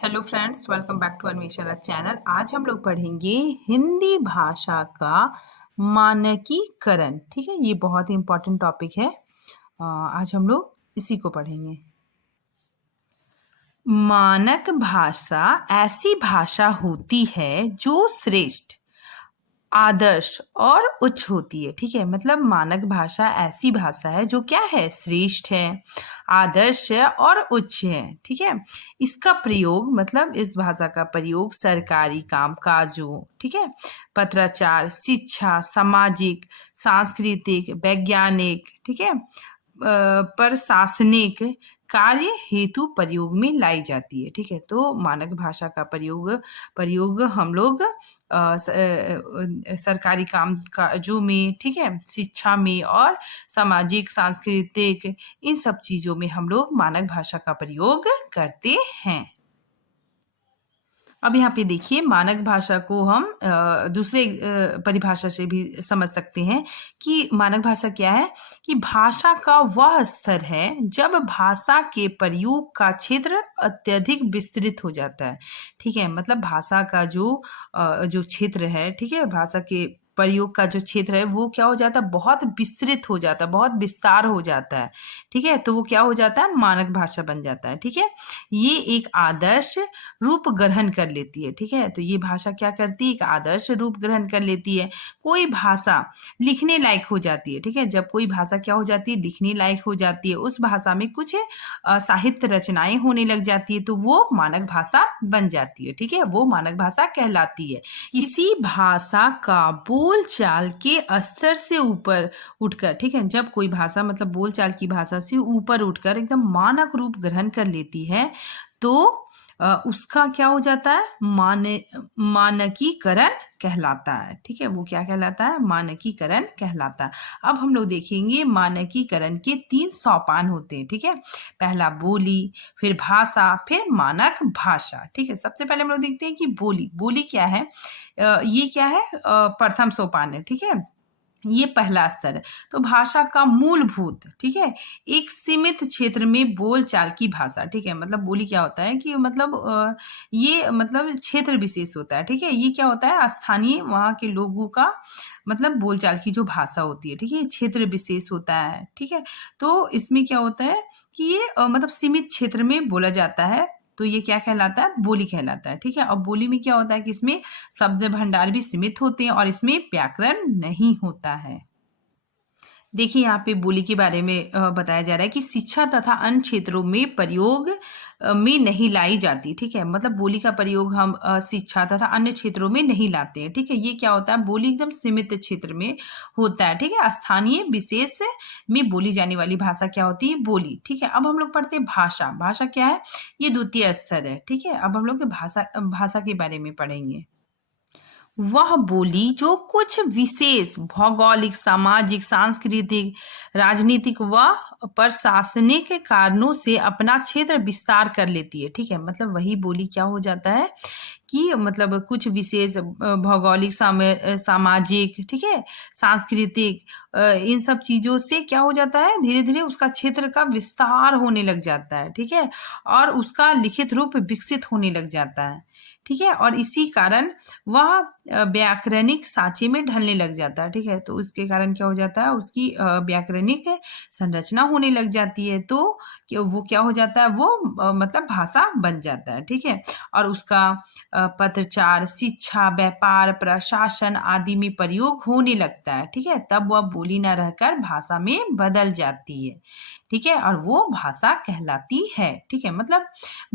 Hello friends, welcome back to Anveshan channel. आज हम लोग पढ़ेंगे हिंदी भाषा का मानकीकरण। ठीक है, ये बहुत ही इम्पोर्टेंट टॉपिक है। आज हम लोग इसी को पढ़ेंगे। मानक भाषा ऐसी भाषा होती है जो श्रेष्ठ, आदर्श और उच्च होती है। ठीक है, मतलब मानक भाषा ऐसी भाषा है जो क्या है, श्रेष्ठ है, आदर्श है और उच्च है। ठीक है, इसका प्रयोग मतलब इस भाषा का प्रयोग सरकारी काम काजों, ठीक है, पत्राचार, शिक्षा, सामाजिक, सांस्कृतिक, वैज्ञानिक, ठीक है, प्रशासनिक कार्य हेतु प्रयोग में लाई जाती है। ठीक है, तो मानक भाषा का प्रयोग हम लोग सरकारी काम काजों में, ठीक है, शिक्षा में और सामाजिक सांस्कृतिक इन सब चीजों में हम लोग मानक भाषा का प्रयोग करते हैं। अब यहाँ पे देखिए, मानक भाषा को हम दूसरे परिभाषा से भी समझ सकते हैं कि मानक भाषा क्या है, कि भाषा का वह स्तर है जब भाषा के प्रयोग का क्षेत्र अत्यधिक विस्तृत हो जाता है। ठीक है, मतलब भाषा का जो क्षेत्र है, ठीक है, भाषा के प्रयोग का जो क्षेत्र है वो क्या हो जाता है, बहुत विस्तृत हो जाता है, बहुत विस्तार हो जाता है। ठीक है, तो वो क्या हो जाता है, मानक भाषा बन जाता है। ठीक है, ये एक आदर्श रूप ग्रहण कर लेती है। ठीक है, तो ये भाषा क्या करती है, एक आदर्श रूप ग्रहण कर लेती है। कोई भाषा लिखने लायक हो जाती है। ठीक है, जब कोई भाषा क्या हो जाती है, लिखने लायक हो जाती है, उस भाषा में कुछ साहित्य रचनाएं होने लग जाती है, तो वो मानक भाषा बन जाती है। ठीक है, वो मानक भाषा कहलाती है। इसी भाषा का बोलचाल के स्तर से ऊपर उठकर, ठीक है, जब कोई भाषा मतलब बोलचाल की भाषा से ऊपर उठकर एकदम मानक रूप ग्रहण कर लेती है, तो उसका क्या हो जाता है, मानकीकरण कहलाता है। ठीक है, वो क्या कहलाता है, मानकीकरण कहलाता है। अब हम लोग देखेंगे मानकीकरण के 3 सोपान होते हैं। ठीक है, पहला बोली, फिर भाषा, फिर मानक भाषा। ठीक है, सबसे पहले हम लोग देखते हैं कि बोली क्या है। ये क्या है, प्रथम सोपान है। ठीक है, ये पहला स्तर है। तो भाषा का मूलभूत, ठीक है, एक सीमित क्षेत्र में बोलचाल की भाषा। ठीक है, मतलब बोली क्या होता है कि मतलब ये मतलब क्षेत्र विशेष होता है। ठीक है, ये क्या होता है, स्थानीय वहाँ के लोगों का मतलब बोलचाल की जो भाषा होती है। ठीक है, क्षेत्र विशेष होता है। ठीक है, तो इसमें क्या होता है कि ये मतलब सीमित क्षेत्र में बोला जाता है, तो ये क्या कहलाता है, बोली कहलाता है। ठीक है, और बोली में क्या होता है कि इसमें शब्द भंडार भी सीमित होते हैं और इसमें व्याकरण नहीं होता है। देखिए, यहाँ पे बोली के बारे में बताया जा रहा है कि शिक्षा तथा अन्य क्षेत्रों में प्रयोग में नहीं लाई जाती। ठीक है, मतलब बोली का प्रयोग हम शिक्षा तथा अन्य क्षेत्रों में नहीं लाते हैं। ठीक है, ये क्या होता है, बोली एकदम सीमित क्षेत्र में होता है। ठीक है, स्थानीय विशेष में बोली जाने वाली भाषा क्या होती है, बोली। ठीक है, अब हम लोग पढ़ते हैं भाषा। भाषा क्या है, ये द्वितीय स्तर है। ठीक है, अब हम लोग भाषा के बारे में पढ़ेंगे। वह बोली जो कुछ विशेष भौगोलिक, सामाजिक, सांस्कृतिक, राजनीतिक व प्रशासनिक कारणों से अपना क्षेत्र विस्तार कर लेती है। ठीक है, मतलब वही बोली क्या हो जाता है कि मतलब कुछ विशेष भौगोलिक, सामाजिक, ठीक है, सांस्कृतिक, इन सब चीजों से क्या हो जाता है, धीरे धीरे उसका क्षेत्र का विस्तार होने लग जाता है। ठीक है, और उसका लिखित रूप विकसित होने लग जाता है। ठीक है, और इसी कारण वह व्याकरणिक साँचे में ढलने लग जाता है। ठीक है, तो उसके कारण क्या हो जाता है, उसकी व्याकरणिक संरचना होने लग जाती है, तो वो क्या हो जाता है, वो मतलब भाषा बन जाता है। ठीक है, और उसका पत्रचार, शिक्षा, व्यापार, प्रशासन आदि में प्रयोग होने लगता है। ठीक है, तब वह बोली न रहकर भाषा में बदल जाती है। ठीक है, और वो भाषा कहलाती है। ठीक है, मतलब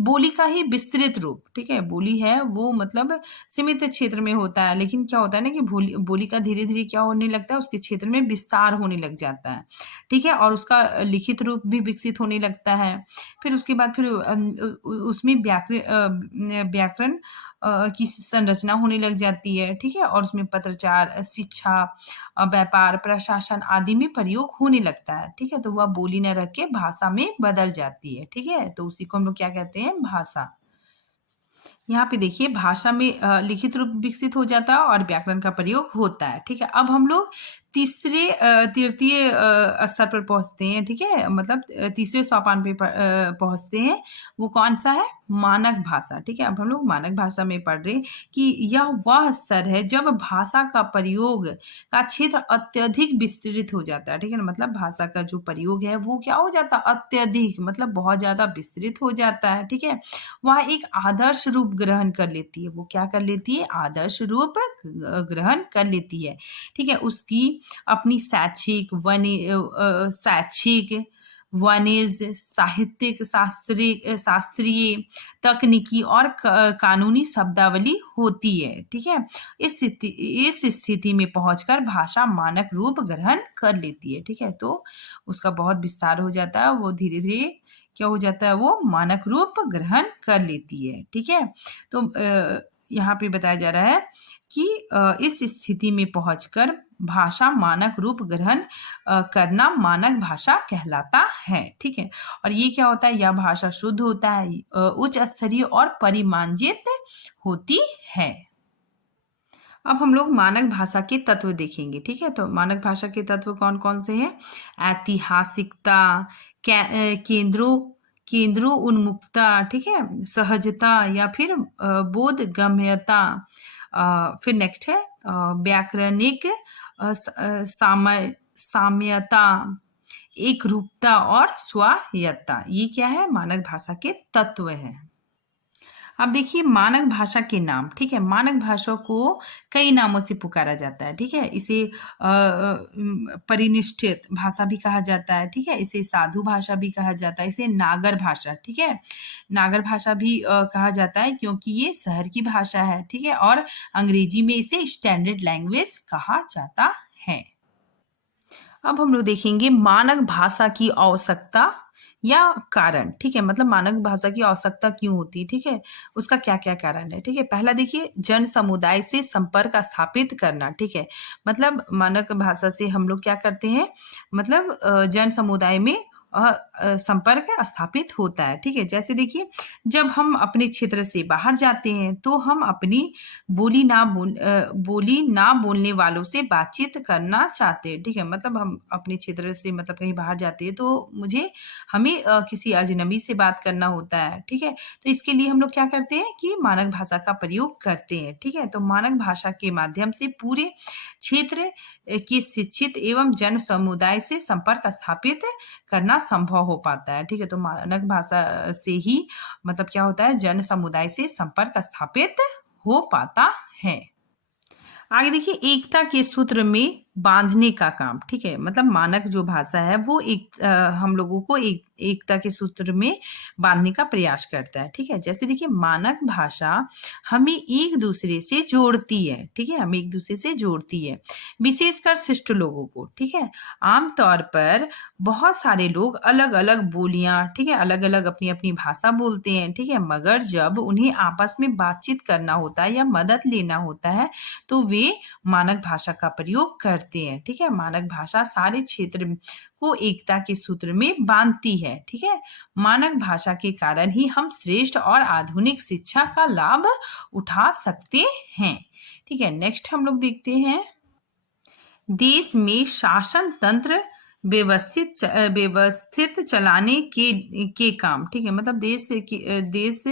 बोली का ही विस्तृत रूप। ठीक है, बोली है वो मतलब सीमित क्षेत्र में होता है, लेकिन क्या होता है ना कि बोली का धीरे धीरे क्या होने लगता है, उसके क्षेत्र में विस्तार होने लग जाता है। ठीक है, और उसका लिखित रूप भी विकसित होने लगता है। फिर उसके बाद फिर उसमें व्याकरण की संरचना होने लग जाती है। ठीक है, और उसमें पत्रचार, शिक्षा, व्यापार, प्रशासन आदि में प्रयोग होने लगता है। ठीक है, तो वह बोली न रख के भाषा में बदल जाती है। ठीक है, तो उसी को हम लोग क्या कहते हैं, भाषा। यहाँ पे देखिए भाषा में लिखित रूप विकसित हो जाता है और व्याकरण का प्रयोग होता है। ठीक है, अब हम लोग तृतीय स्तर पर पहुंचते हैं। ठीक है, मतलब तीसरे सोपान पे पहुंचते हैं। वो कौन सा है? मानक भाषा। ठीक है, अब हम लोग मानक भाषा में पढ़ रहे हैं कि यह वह स्तर है जब भाषा का प्रयोग का क्षेत्र अत्यधिक विस्तृत हो जाता है। ठीक है ना, मतलब भाषा का जो प्रयोग है वो क्या हो जाता है? अत्यधिक, मतलब बहुत ज्यादा विस्तृत हो जाता है। ठीक है, वह एक आदर्श रूप ग्रहण कर लेती है। वो क्या कर लेती है? आदर्श रूप ग्रहण कर लेती है। ठीक है, उसकी अपनी शैक्षिक, वाणिज्य, साहित्यिक, शास्त्रीय, तकनीकी और कानूनी शब्दावली होती है। ठीक है, इस स्थिति में पहुंचकर भाषा मानक रूप ग्रहण कर लेती है। ठीक है, तो उसका बहुत विस्तार हो जाता है, वो धीरे धीरे क्या हो जाता है? वो मानक रूप ग्रहण कर लेती है। ठीक है, तो यहाँ पे बताया जा रहा है कि इस स्थिति में पहुंचकर भाषा मानक रूप ग्रहण करना मानक भाषा कहलाता है। ठीक है, और ये क्या होता है? यह भाषा शुद्ध होता है, उच्च स्तरीय और परिमार्जित होती है। अब हम लोग मानक भाषा के तत्व देखेंगे। ठीक है, तो मानक भाषा के तत्व कौन कौन से हैं? ऐतिहासिकता, केंद्रों उन्मुखता, ठीक है, सहजता या फिर बोधगम्यता। फिर नेक्स्ट है व्याकरणिक साम्यता, एक रूपता और स्वायत्ता। ये क्या है? मानक भाषा के तत्व हैं। अब देखिए मानक भाषा के नाम। ठीक है, मानक भाषा को कई नामों से पुकारा जाता है। ठीक है, इसे परिनिष्ठित भाषा भी कहा जाता है। ठीक है, इसे साधु भाषा भी कहा जाता है, इसे नागर भाषा, ठीक है, नागर भाषा भी कहा जाता है क्योंकि ये शहर की भाषा है। ठीक है, और अंग्रेजी में इसे स्टैंडर्ड लैंग्वेज कहा जाता है। अब हम लोग देखेंगे मानक भाषा की आवश्यकता या कारण। ठीक है, मतलब मानक भाषा की आवश्यकता क्यों होती है? ठीक है, उसका क्या क्या कारण है? ठीक है, पहला देखिए जन समुदाय से संपर्क स्थापित करना। ठीक है, मतलब मानक भाषा से हम लोग क्या करते हैं? मतलब जन समुदाय में संपर्क स्थापित होता है। ठीक है, जैसे देखिए जब हम अपने क्षेत्र से बाहर जाते हैं तो हम अपनी बोली ना बोलने वालों से बातचीत करना चाहते हैं। ठीक है, मतलब हम अपने क्षेत्र से मतलब कहीं बाहर जाते हैं तो हमें किसी अजनबी से बात करना होता है। ठीक है, तो इसके लिए हम लोग क्या करते हैं कि मानक भाषा का प्रयोग करते हैं। ठीक है, तो मानक भाषा के माध्यम से पूरे क्षेत्र के शिक्षित एवं जन समुदाय से संपर्क स्थापित करना संभव हो पाता है। ठीक है, तो मानक भाषा से ही मतलब क्या होता है? जन समुदाय से संपर्क स्थापित हो पाता है। आगे देखिए एकता के सूत्र में बांधने का काम। ठीक है, मतलब मानक जो भाषा है वो हम लोगों को एकता के सूत्र में बांधने का प्रयास करता है। ठीक है, जैसे देखिए मानक भाषा हमें एक दूसरे से जोड़ती है। ठीक है, हमें एक दूसरे से जोड़ती है, विशेषकर शिष्ट लोगों को। ठीक है, आमतौर पर बहुत सारे लोग अलग अलग बोलियां, ठीक है, अलग अलग अपनी अपनी भाषा बोलते हैं। ठीक है, मगर जब उन्हें आपस में बातचीत करना होता है या मदद लेना होता है तो वे मानक भाषा का प्रयोग करते हैं। ठीक है, मानक भाषा सारे क्षेत्र को एकता के सूत्र में बांधती है। ठीक है, मानक भाषा के कारण ही हम श्रेष्ठ और आधुनिक शिक्षा का लाभ उठा सकते हैं। ठीक है, नेक्स्ट हम लोग देखते हैं देश में शासन तंत्र व्यवस्थित चलाने के काम। ठीक है, मतलब देश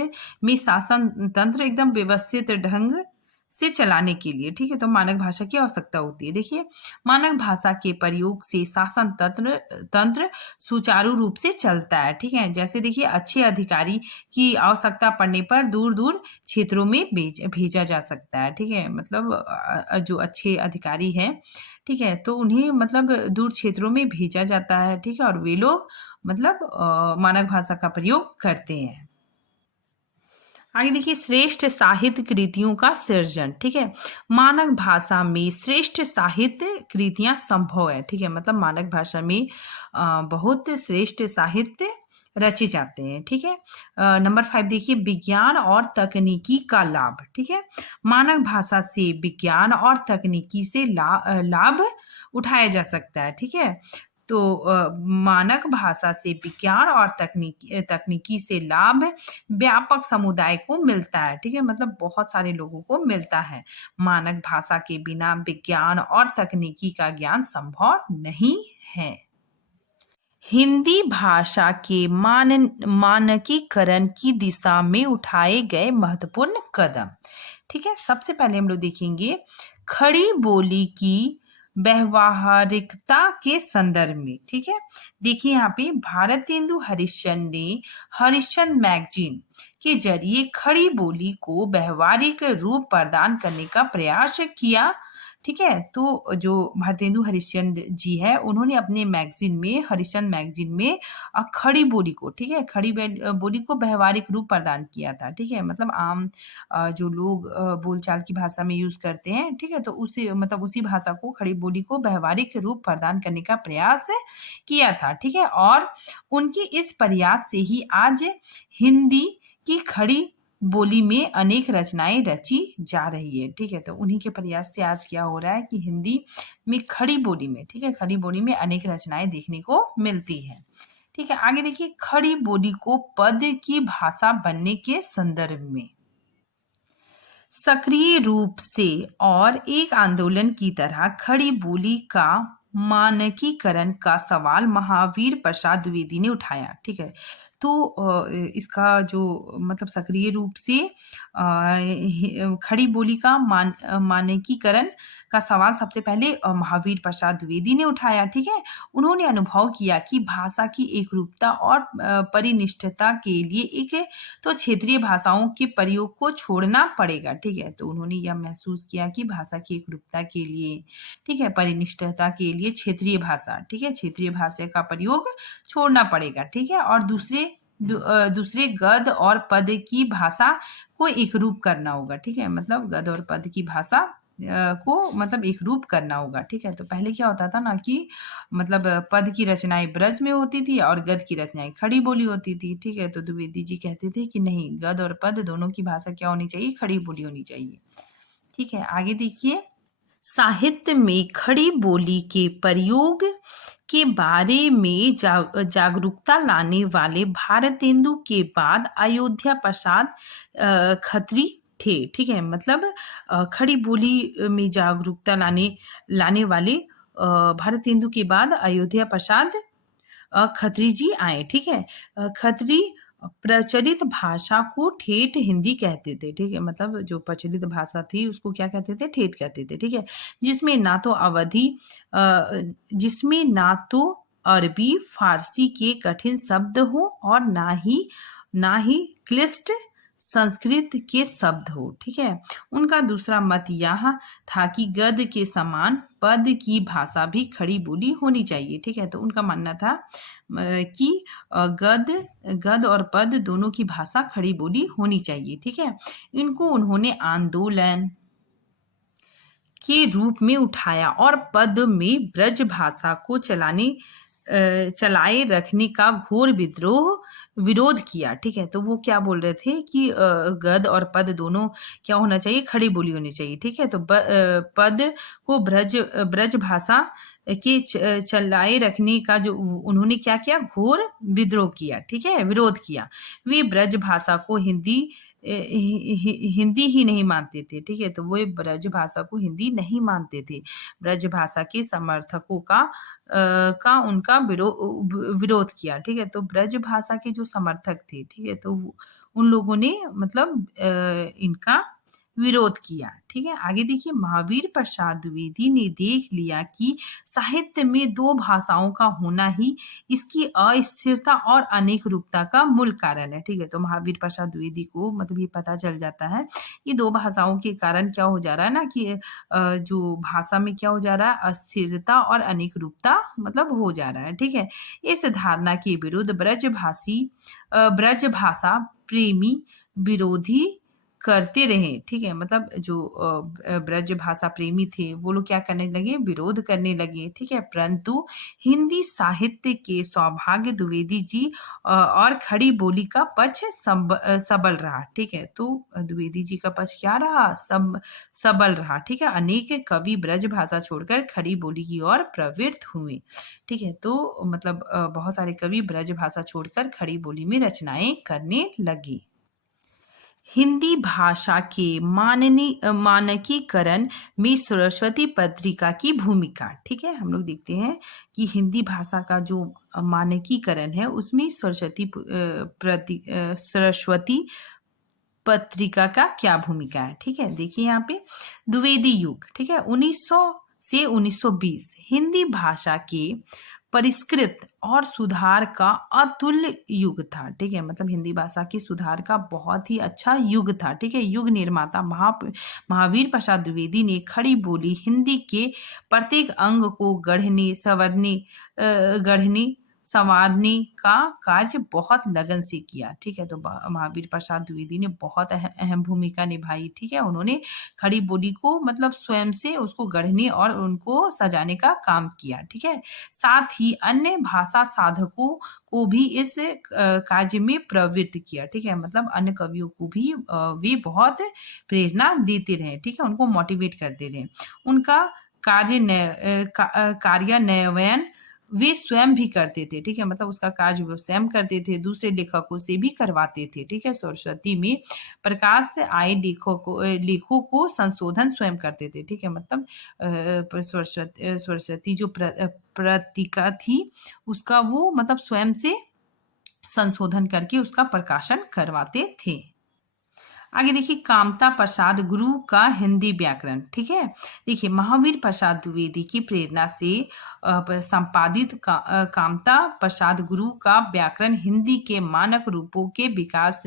में शासन तंत्र एकदम व्यवस्थित ढंग से चलाने के लिए। ठीक है, तो मानक भाषा की आवश्यकता होती है। देखिए मानक भाषा के प्रयोग से शासन तंत्र सुचारू रूप से चलता है। ठीक है, जैसे देखिए अच्छे अधिकारी की आवश्यकता पड़ने पर दूर दूर क्षेत्रों में भेजा जा सकता है। ठीक है, मतलब जो अच्छे अधिकारी हैं, ठीक है, तो उन्हें मतलब दूर क्षेत्रों में भेजा जाता है। ठीक है, और वे लोग मतलब मानक भाषा का प्रयोग करते हैं। आगे देखिए श्रेष्ठ साहित्य कृतियों का सृजन। ठीक है, मानक भाषा में श्रेष्ठ साहित्य कृतियां संभव है। ठीक है, मतलब मानक भाषा में बहुत श्रेष्ठ साहित्य रचे जाते हैं। ठीक है, नंबर 5 देखिए विज्ञान और तकनीकी का लाभ। ठीक है, मानक भाषा से विज्ञान और तकनीकी से लाभ उठाया जा सकता है। ठीक है, तो मानक भाषा से विज्ञान और तकनीकी से लाभ व्यापक समुदाय को मिलता है। ठीक है, मतलब बहुत सारे लोगों को मिलता है। मानक भाषा के बिना विज्ञान और तकनीकी का ज्ञान संभव नहीं है। हिंदी भाषा के मानकीकरण की दिशा में उठाए गए महत्वपूर्ण कदम। ठीक है, सबसे पहले हम लोग देखेंगे खड़ी बोली की व्यवहारिकता के संदर्भ में। ठीक है, देखिए यहाँ पे भारतेंदु हरिश्चंद्र ने हरिश्चंद्र मैगजीन के जरिए खड़ी बोली को व्यवहारिक रूप प्रदान करने का प्रयास किया। ठीक है, तो जो भारतेंदु हरिश्चंद्र जी है, उन्होंने अपने मैगजीन में, हरिश्चंद्र मैगजीन में खड़ी बोली को, ठीक है, खड़ी बोली को व्यवहारिक रूप प्रदान किया था। ठीक है, मतलब आम जो लोग बोलचाल की भाषा में यूज करते हैं, ठीक है, तो उसी भाषा को, खड़ी बोली को व्यवहारिक रूप प्रदान करने का प्रयास किया था। ठीक है, और उनके इस प्रयास से ही आज हिंदी की खड़ी बोली में अनेक रचनाएं रची जा रही है। ठीक है, तो उन्हीं के प्रयास से आज क्या हो रहा है कि हिंदी में खड़ी बोली में, ठीक है, खड़ी बोली में अनेक रचनाएं देखने को मिलती है। ठीक है, आगे देखिए खड़ी बोली को पद की भाषा बनने के संदर्भ में सक्रिय रूप से और एक आंदोलन की तरह खड़ी बोली का मानकीकरण का सवाल महावीर प्रसाद द्विवेदी ने उठाया। ठीक है, तो इसका जो मतलब सक्रिय रूप से खड़ी बोली का मानकीकरण का सवाल सबसे पहले महावीर प्रसाद द्विवेदी ने उठाया। ठीक है, उन्होंने अनुभव किया कि भाषा की एकरूपता और परिनिष्ठता के लिए एक तो क्षेत्रीय भाषाओं के प्रयोग को छोड़ना पड़ेगा। ठीक है, तो उन्होंने यह महसूस किया कि भाषा की एकरूपता के लिए, ठीक है, परिनिष्ठता के लिए क्षेत्रीय भाषा, ठीक है, क्षेत्रीय भाषा का प्रयोग छोड़ना पड़ेगा। ठीक है, और दूसरे गद्य और पद की भाषा को एकरूप करना होगा। ठीक है, मतलब गद्य और पद की भाषा को मतलब एक रूप करना होगा। ठीक है, तो पहले क्या होता था ना कि मतलब पद की रचनाएं ब्रज में होती थी और गद्य की रचनाएं खड़ी बोली होती थी। ठीक है, तो द्विवेदी जी कहते थे कि नहीं, गद्य और पद दोनों की भाषा क्या होनी चाहिए, खड़ी बोली होनी चाहिए। ठीक है, आगे देखिए साहित्य में खड़ी बोली के प्रयोग के बारे में जागरूकता लाने वाले भारतेंदु के बाद अयोध्या प्रसाद खत्री थे। ठीक है, मतलब खड़ी बोली में जागरूकता लाने वाले भारतेंदु के बाद अयोध्या प्रसाद खत्री जी आए। ठीक है, खत्री प्रचलित भाषा को ठेठ हिंदी कहते थे। ठीक है, मतलब जो प्रचलित भाषा थी उसको क्या कहते थे, ठेठ कहते थे। ठीक है, जिसमें ना तो अरबी फारसी के कठिन शब्द हो और ना ही क्लिष्ट संस्कृत के शब्द हो। ठीक है, उनका दूसरा मत यह था कि गद्य के समान पद की भाषा भी खड़ी बोली होनी चाहिए। ठीक है, तो उनका मानना था कि गद्य और पद दोनों की भाषा खड़ी बोली होनी चाहिए। ठीक है, इनको उन्होंने आंदोलन के रूप में उठाया और पद में ब्रज भाषा को चलाए रखने का घोर विरोध किया। ठीक है, तो वो क्या बोल रहे थे कि गद्य और पद दोनों क्या होना चाहिए, खड़ी बोली होनी चाहिए। ठीक है, तो पद को ब्रज भाषा के चलाए रखने का जो उन्होंने क्या किया, घोर विद्रोह किया। ठीक है, विरोध किया। वे ब्रज भाषा को हिंदी ही नहीं मानते थे। ठीक है, तो वो ब्रज भाषा को हिंदी नहीं मानते थे। ब्रज भाषा के समर्थकों का उनका विरोध किया। ठीक है, तो ब्रज भाषा के जो समर्थक थे, ठीक है, तो उन लोगों ने मतलब इनका विरोध किया। ठीक है, आगे देखिए महावीर प्रसाद द्विवेदी ने देख लिया कि साहित्य में दो भाषाओं का होना ही इसकी अस्थिरता और अनेक रूपता का मूल कारण है। ठीक है, तो महावीर प्रसाद द्विवेदी को मतलब ये पता चल जाता है ये दो भाषाओं के कारण क्या हो जा रहा है ना कि जो भाषा में क्या हो जा रहा है, अस्थिरता और अनेक रूपता मतलब हो जा रहा है। ठीक है, इस धारणा के विरुद्ध ब्रज भाषा प्रेमी विरोधी करते रहे। ठीक है, मतलब जो ब्रज भाषा प्रेमी थे वो लोग क्या करने लगे, विरोध करने लगे। ठीक है, परंतु हिंदी साहित्य के सौभाग्य द्विवेदी जी और खड़ी बोली का पक्ष सबल रहा। ठीक है, तो द्विवेदी जी का पक्ष क्या रहा, सबल रहा। ठीक है, अनेक कवि ब्रज भाषा छोड़कर खड़ी बोली की ओर प्रवृत्त हुए। ठीक है, तो मतलब बहुत सारे कवि ब्रज भाषा छोड़कर खड़ी बोली में रचनाएं करने लगे। हिंदी भाषा के मानकीकरण में सरस्वती पत्रिका की भूमिका। ठीक है, हम लोग देखते हैं कि हिंदी भाषा का जो मानकीकरण है उसमें सरस्वती पत्रिका का क्या भूमिका है। ठीक है, देखिए यहाँ पे द्विवेदी युग। ठीक है, 1900 से 1920 हिंदी भाषा के परिष्कृत और सुधार का अतुल्य युग था। ठीक है, मतलब हिंदी भाषा के सुधार का बहुत ही अच्छा युग था। ठीक है, युग निर्माता महावीर प्रसाद द्विवेदी ने खड़ी बोली हिंदी के प्रत्येक अंग को गढ़ने संवारने का कार्य बहुत लगन से किया। ठीक है, तो महावीर प्रसाद द्विवेदी ने बहुत अहम भूमिका निभाई। ठीक है, उन्होंने खड़ी बोली को मतलब स्वयं से उसको गढ़ने और उनको सजाने का काम किया। ठीक है, साथ ही अन्य भाषा साधकों को भी इस कार्य में प्रवृत्त किया। ठीक है, मतलब अन्य कवियों को भी वे बहुत प्रेरणा देते रहे। ठीक है, उनको मोटिवेट करते रहे। उनका कार्यान्वयन वे स्वयं भी करते थे। ठीक है, मतलब उसका कार्य वो स्वयं करते थे, दूसरे लेखकों से भी करवाते थे। ठीक है, सरस्वती में प्रकाश से आए लेखों को संशोधन स्वयं करते थे। ठीक है, मतलब सरस्वती जो पत्रिका थी उसका वो मतलब स्वयं से संशोधन करके उसका प्रकाशन करवाते थे। आगे देखिए कामता प्रसाद गुरु का हिंदी व्याकरण। ठीक है, देखिए महावीर प्रसाद द्विवेदी की प्रेरणा से संपादित कामता प्रसाद गुरु का व्याकरण हिंदी के मानक रूपों के विकास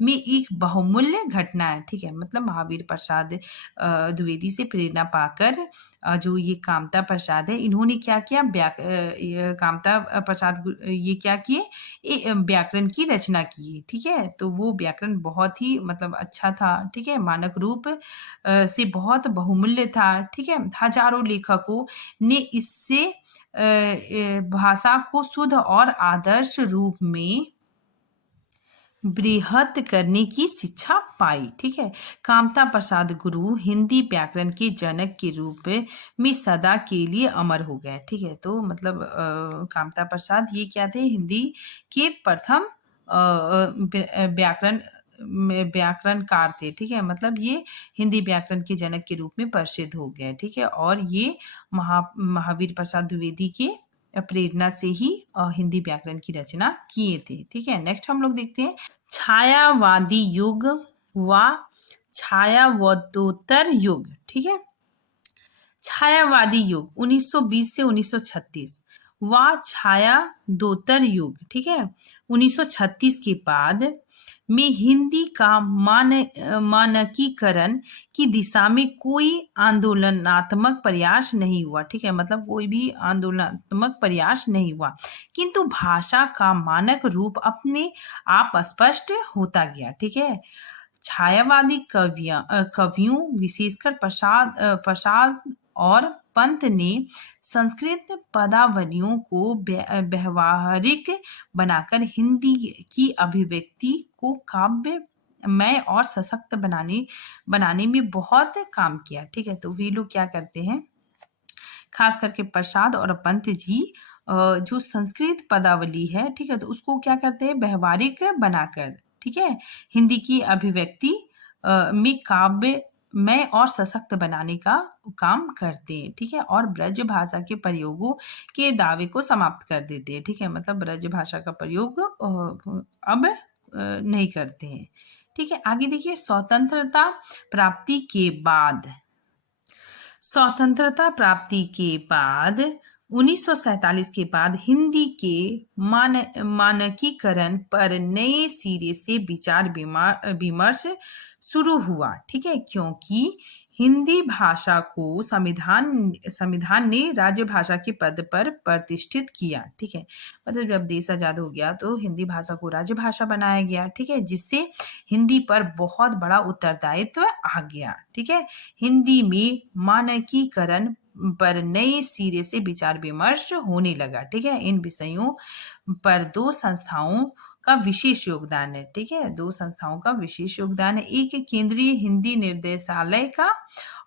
में एक बहुमूल्य घटना है। ठीक है, मतलब महावीर प्रसाद द्विवेदी से प्रेरणा पाकर जो ये कामता प्रसाद है इन्होंने क्या किया, कामता प्रसाद ये क्या किए, व्याकरण की रचना की। ठीक है, तो वो व्याकरण बहुत ही मतलब अच्छा था। ठीक है, मानक रूप से बहुत बहुमूल्य था। ठीक है, हजारों लेखकों ने इससे भाषा को शुद्ध और आदर्श रूप में बृहत करने की शिक्षा पाई। ठीक है, कामता प्रसाद गुरु हिंदी व्याकरण के जनक के रूप में सदा के लिए अमर हो गए। ठीक है, तो मतलब कामता प्रसाद ये क्या थे, हिंदी के प्रथम व्याकरणकार थे। ठीक है, मतलब ये हिंदी व्याकरण के जनक के रूप में प्रसिद्ध हो गए। ठीक है, और ये महावीर प्रसाद द्विवेदी के प्रेरणा से ही हिंदी व्याकरण की रचना किए थे। ठीक है, नेक्स्ट हम लोग देखते हैं छायावादी युग व छायावदोत्तर युग। ठीक है, छायावादी युग 1920 से 1936 व छायादोत्तर युग। ठीक है, 1936 के बाद में हिंदी का मानकीकरण की दिशा में कोई आंदोलनात्मक प्रयास नहीं हुआ। ठीक है, मतलब कोई भी आंदोलनात्मक प्रयास नहीं हुआ, किंतु भाषा का मानक रूप अपने आप स्पष्ट होता गया। ठीक है, छायावादी कवियों विशेषकर प्रसाद और पंत ने संस्कृत पदावलियों को व्यवहारिक बनाकर हिंदी की अभिव्यक्ति को काव्यमय और सशक्त बनाने में बहुत काम किया। ठीक है, तो वे लोग क्या करते हैं, खास करके प्रसाद और पंत जी जो संस्कृत पदावली है, ठीक है, तो उसको क्या करते हैं, व्यवहारिक बनाकर, ठीक है, हिंदी की अभिव्यक्ति में काव्यमय और सशक्त बनाने का काम करते हैं। ठीक है, और ब्रज भाषा के प्रयोगों के दावे को समाप्त कर देते हैं। ठीक है, मतलब ब्रज भाषा का प्रयोग अब नहीं करते हैं। ठीक है, आगे देखिए स्वतंत्रता प्राप्ति के बाद 1947 के बाद हिंदी के मानकीकरण पर नए सिरे से विचार विमर्श शुरू हुआ। ठीक है, क्योंकि हिंदी भाषा को संविधान ने राज्य भाषा के पद पर प्रतिष्ठित किया। ठीक है, मतलब जब देश आजाद हो गया तो हिंदी भाषा को राज्य भाषा बनाया गया। ठीक है, जिससे हिंदी पर बहुत बड़ा उत्तरदायित्व आ गया। ठीक है, हिंदी में मानकीकरण पर नए सिरे से विचार विमर्श होने लगा। ठीक है, इन विषयों पर दो संस्थाओं का विशेष योगदान है। ठीक है, दो संस्थाओं का विशेष योगदान है। एक केंद्रीय हिंदी निर्देशालय का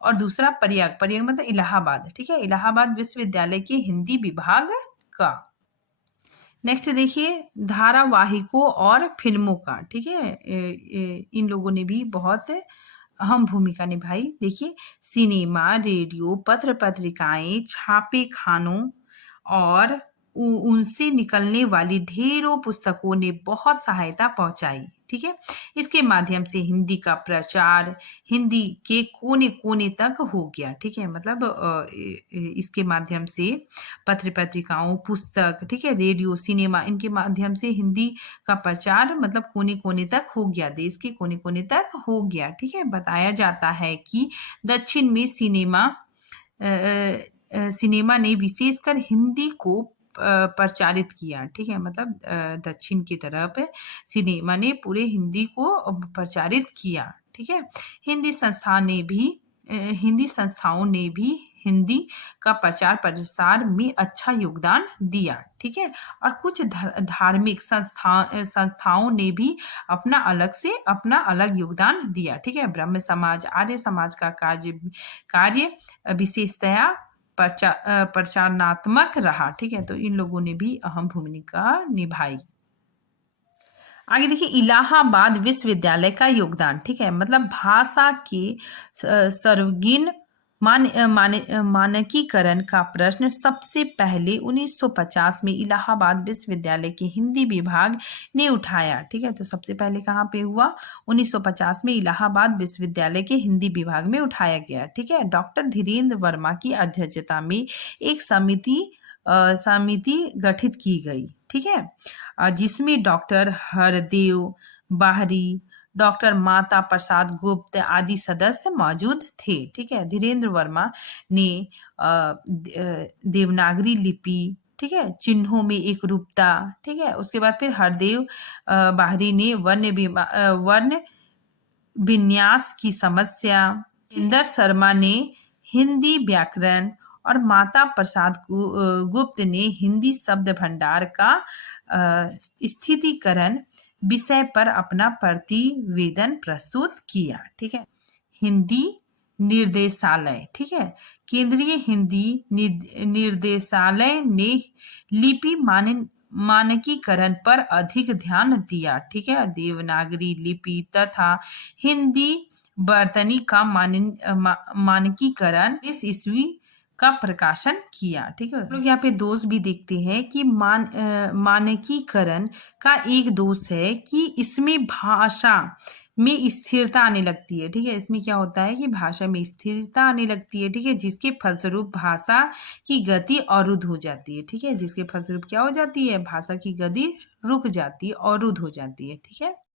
और दूसरा प्रयाग मतलब इलाहाबाद। ठीक है, इलाहाबाद विश्वविद्यालय के हिंदी विभाग का। नेक्स्ट देखिए धारावाहिकों और फिल्मों का। ठीक है, इन लोगों ने भी बहुत अहम भूमिका निभाई। देखिए सिनेमा, रेडियो, पत्र पत्रिकाएं, छापे खानों और उनसे निकलने वाली ढेरों पुस्तकों ने बहुत सहायता पहुंचाई। ठीक है, इसके माध्यम से हिंदी का प्रचार हिंदी के कोने कोने तक हो गया। ठीक है, मतलब इसके माध्यम से पत्र पत्रिकाओं, पुस्तक, ठीक है, रेडियो, सिनेमा, इनके माध्यम से हिंदी का प्रचार मतलब कोने कोने तक हो गया, देश के कोने कोने तक हो गया। ठीक है, बताया जाता है कि दक्षिण में सिनेमा ने विशेषकर हिंदी को प्रचारित किया। ठीक है, मतलब दक्षिण की तरफ सिनेमा ने पूरे हिंदी को प्रचारित किया। ठीक है, हिंदी संस्थाओं ने भी हिंदी का प्रचार प्रसार में अच्छा योगदान दिया। ठीक है, और कुछ धार्मिक संस्थाओं ने भी अपना अलग योगदान दिया। ठीक है, ब्रह्म समाज, आर्य समाज का कार्य विशेषतया प्रचारात्मक रहा। ठीक है, तो इन लोगों ने भी अहम भूमिका निभाई। आगे देखिए इलाहाबाद विश्वविद्यालय का योगदान। ठीक है, मतलब भाषा के सर्वगिन मानकीकरण का प्रश्न सबसे पहले 1950 में इलाहाबाद विश्वविद्यालय के हिंदी विभाग ने उठाया। ठीक है, तो सबसे पहले कहाँ पे हुआ? 1950 में इलाहाबाद विश्वविद्यालय के हिंदी विभाग में उठाया गया। ठीक है, डॉक्टर धीरेन्द्र वर्मा की अध्यक्षता में एक समिति गठित की गई। ठीक है, जिसमें डॉक्टर हरदेव बाहरी, डॉक्टर माता प्रसाद गुप्त आदि सदस्य मौजूद थे। ठीक है, धीरेन्द्र वर्मा ने देवनागरी लिपि, ठीक है, चिन्हों में एक रूपता, ठीक है, उसके बाद फिर हरदेव बाहरी ने वर्ण विन्यास की समस्या, इंदर शर्मा ने हिंदी व्याकरण और माता प्रसाद गुप्त ने हिंदी शब्द भंडार का स्थितीकरण विषय पर अपना प्रतिवेदन प्रस्तुत किया। ठीक है, हिंदी निर्देशालय, ठीक है, केंद्रीय हिंदी निर्देशालय ने लिपि मानकीकरण पर अधिक ध्यान दिया। ठीक है, देवनागरी लिपि तथा हिंदी वर्तनी का मानकीकरण इस ईस्वी का प्रकाशन किया। ठीक है, लोग यहाँ पे दोष भी देखते हैं कि मानकीकरण का एक दोष है कि इसमें भाषा में स्थिरता आने लगती है। ठीक है, इसमें क्या होता है कि भाषा में स्थिरता आने लगती है। ठीक है, जिसके फलस्वरूप भाषा की गति अवरुद्ध हो जाती है। ठीक है, जिसके फलस्वरूप क्या हो जाती है? भाषा की गति रुक जाती है, अवरुद्ध हो जाती है। ठीक है।